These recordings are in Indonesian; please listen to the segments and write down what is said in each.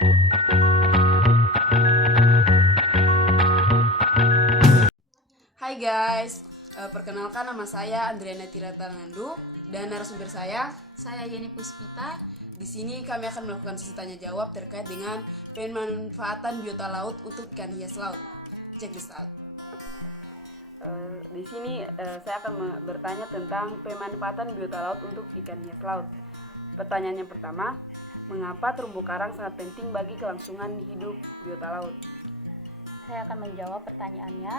Hai guys, perkenalkan nama saya Andriana Tiratanandu dan narasumber saya Yeni Puspita. Di sini kami akan melakukan sesi tanya jawab terkait dengan pemanfaatan biota laut untuk ikan hias laut. Check this out. Di sini saya akan bertanya tentang pemanfaatan biota laut untuk ikan hias laut. Pertanyaan yang pertama, mengapa terumbu karang sangat penting bagi kelangsungan hidup biota laut? Saya akan menjawab pertanyaannya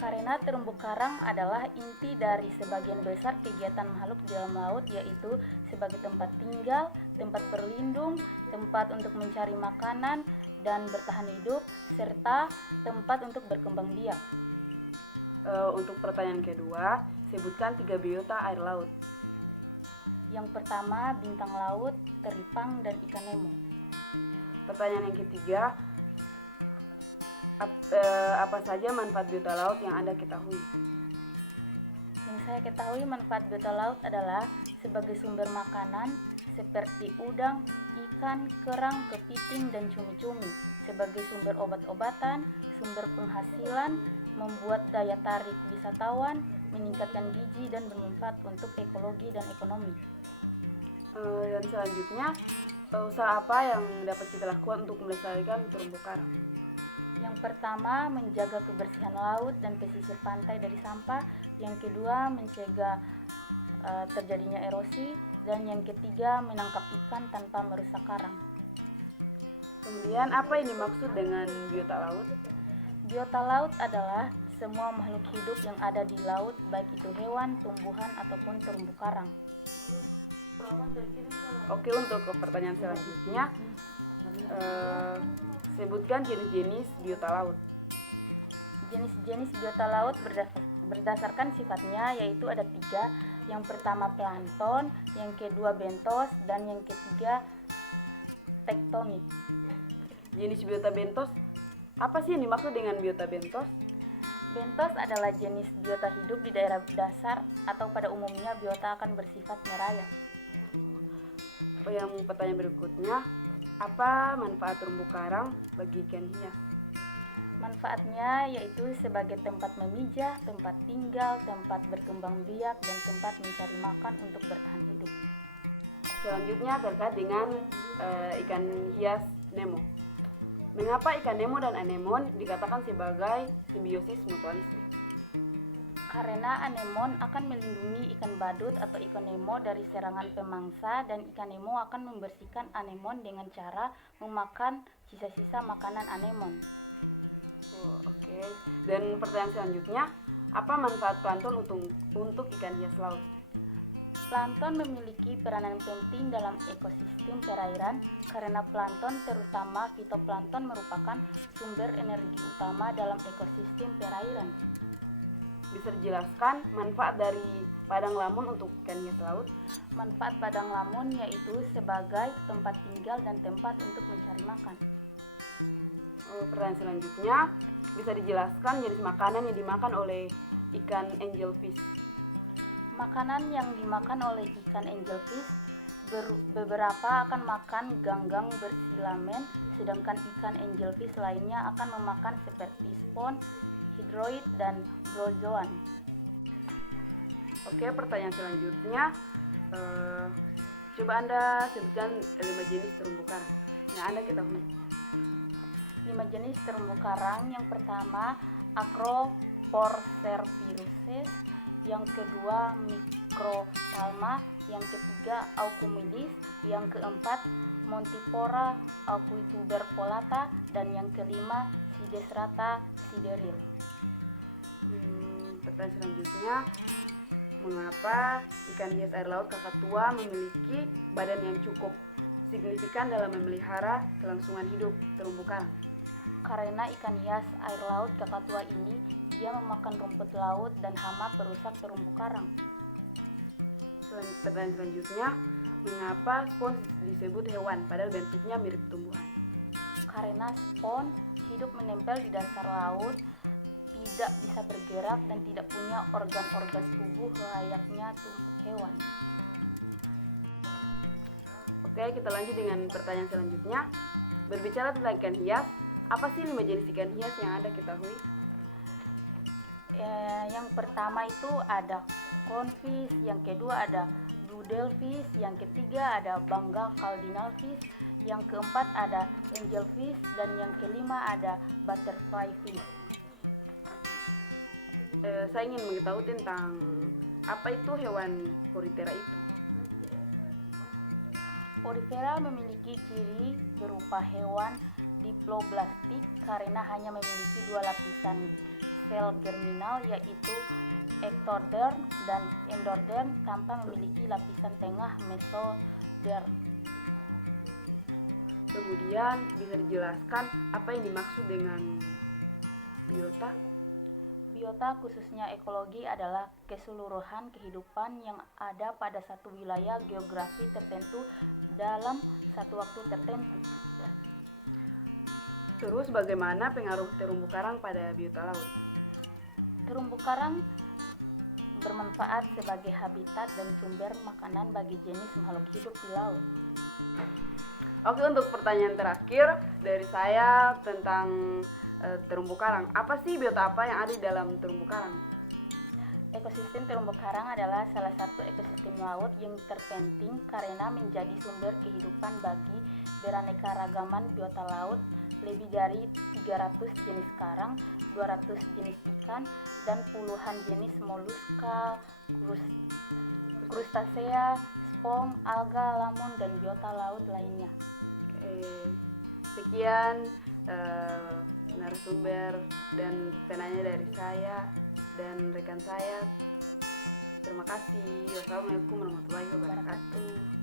karena terumbu karang adalah inti dari sebagian besar kegiatan makhluk di dalam laut, yaitu sebagai tempat tinggal, tempat berlindung, tempat untuk mencari makanan dan bertahan hidup, serta tempat untuk berkembang biak. Untuk pertanyaan kedua, sebutkan 3 biota air laut. Yang pertama, bintang laut, teripang, dan ikan nemo. Pertanyaan yang ketiga, apa saja manfaat biota laut yang Anda ketahui? Yang saya ketahui, manfaat biota laut adalah sebagai sumber makanan seperti udang, ikan, kerang, kepiting, dan cumi-cumi, sebagai sumber obat-obatan, sumber penghasilan, membuat daya tarik wisatawan, meningkatkan gizi, dan bermanfaat untuk ekologi dan ekonomi. Dan selanjutnya, usaha apa yang dapat kita lakukan untuk melestarikan terumbu karang? Yang pertama, menjaga kebersihan laut dan pesisir pantai dari sampah. Yang kedua, mencegah terjadinya erosi. Dan yang ketiga, menangkap ikan tanpa merusak karang. Kemudian, apa yang dimaksud dengan biota laut? Biota laut adalah semua makhluk hidup yang ada di laut, baik itu hewan, tumbuhan, ataupun terumbu karang. Oke, untuk pertanyaan selanjutnya, sebutkan jenis-jenis biota laut. Jenis-jenis biota laut berdasarkan sifatnya, yaitu ada 3. Yang pertama plankton, yang kedua bentos, dan yang ketiga tektonik. Jenis biota bentos, apa sih yang dimaksud dengan biota bentos? Bentos adalah jenis biota hidup di daerah dasar, atau pada umumnya biota akan bersifat merayap. Yang pertanyaan berikutnya, apa manfaat terumbu karang bagi ikan hias? Manfaatnya yaitu sebagai tempat memijah, tempat tinggal, tempat berkembang biak, dan tempat mencari makan untuk bertahan hidup. Selanjutnya terkait dengan ikan hias Nemo. Mengapa ikan Nemo dan anemon dikatakan sebagai simbiosis mutualisme? Karena anemon akan melindungi ikan badut atau ikan Nemo dari serangan pemangsa, dan ikan Nemo akan membersihkan anemon dengan cara memakan sisa-sisa makanan anemon. Oke. Dan pertanyaan selanjutnya, apa manfaat plankton untuk ikan hias laut? Plankton memiliki peranan penting dalam ekosistem perairan karena plankton, terutama fitoplankton, merupakan sumber energi utama dalam ekosistem perairan. Bisa dijelaskan manfaat dari padang lamun untuk ikan hias laut? Manfaat padang lamun yaitu sebagai tempat tinggal dan tempat untuk mencari makan. Pertanyaan selanjutnya, bisa dijelaskan jenis makanan yang dimakan oleh ikan angelfish? Makanan yang dimakan oleh ikan angelfish, beberapa akan makan ganggang berfilamen, sedangkan ikan angelfish lainnya akan memakan seperti spon, hidroid, dan brozoan. Oke, pertanyaan selanjutnya, coba Anda sebutkan 5 jenis terumbu karang yang Anda ketahui. 5 jenis terumbu karang. Yang pertama Acroporcerviruses, yang kedua Microphalma, yang ketiga Aucumilis, yang keempat Montipora aquituberculata, dan yang kelima Sidesrata sideril. Pertanyaan selanjutnya, mengapa ikan hias air laut kakak tua memiliki badan yang cukup signifikan dalam memelihara kelangsungan hidup terumbu karang? Karena ikan hias air laut kakak tua ini dia memakan rumput laut dan hama perusak terumbu karang. Pertanyaan selanjutnya, mengapa spons disebut hewan padahal bentuknya mirip tumbuhan? Karena spons hidup menempel di dasar laut, tidak bisa bergerak, dan tidak punya organ-organ tubuh layaknya hewan. Oke, kita lanjut dengan pertanyaan selanjutnya. Berbicara tentang ikan hias, apa sih 5 jenis ikan hias yang Anda ketahui? Yang pertama itu ada confish, yang kedua ada blue fish, yang ketiga ada bangga cardinal fish, yang keempat ada angelfish, dan yang kelima ada butterfly fish. Saya ingin mengetahui tentang apa itu hewan Porifera itu. Porifera memiliki ciri berupa hewan diploblastik karena hanya memiliki 2 lapisan sel germinal, yaitu ectoderm dan endoderm, tanpa memiliki lapisan tengah mesoderm. Kemudian bisa dijelaskan apa yang dimaksud dengan biota? Biota, khususnya ekologi, adalah keseluruhan kehidupan yang ada pada satu wilayah geografi tertentu dalam satu waktu tertentu. Terus bagaimana pengaruh terumbu karang pada biota laut? Terumbu karang bermanfaat sebagai habitat dan sumber makanan bagi jenis makhluk hidup di laut. Oke, untuk pertanyaan terakhir dari saya tentang terumbu karang. Apa sih biota apa yang ada di dalam terumbu karang? Ekosistem terumbu karang adalah salah satu ekosistem laut yang terpenting karena menjadi sumber kehidupan bagi beraneka-ragaman biota laut, lebih dari 300 jenis karang, 200 jenis ikan, dan puluhan jenis moluska, krustasea, spong, alga, lamon, dan biota laut lainnya. Sekian narasumber dan penanya dari saya dan rekan saya. Terima kasih. Wassalamualaikum warahmatullahi wabarakatuh.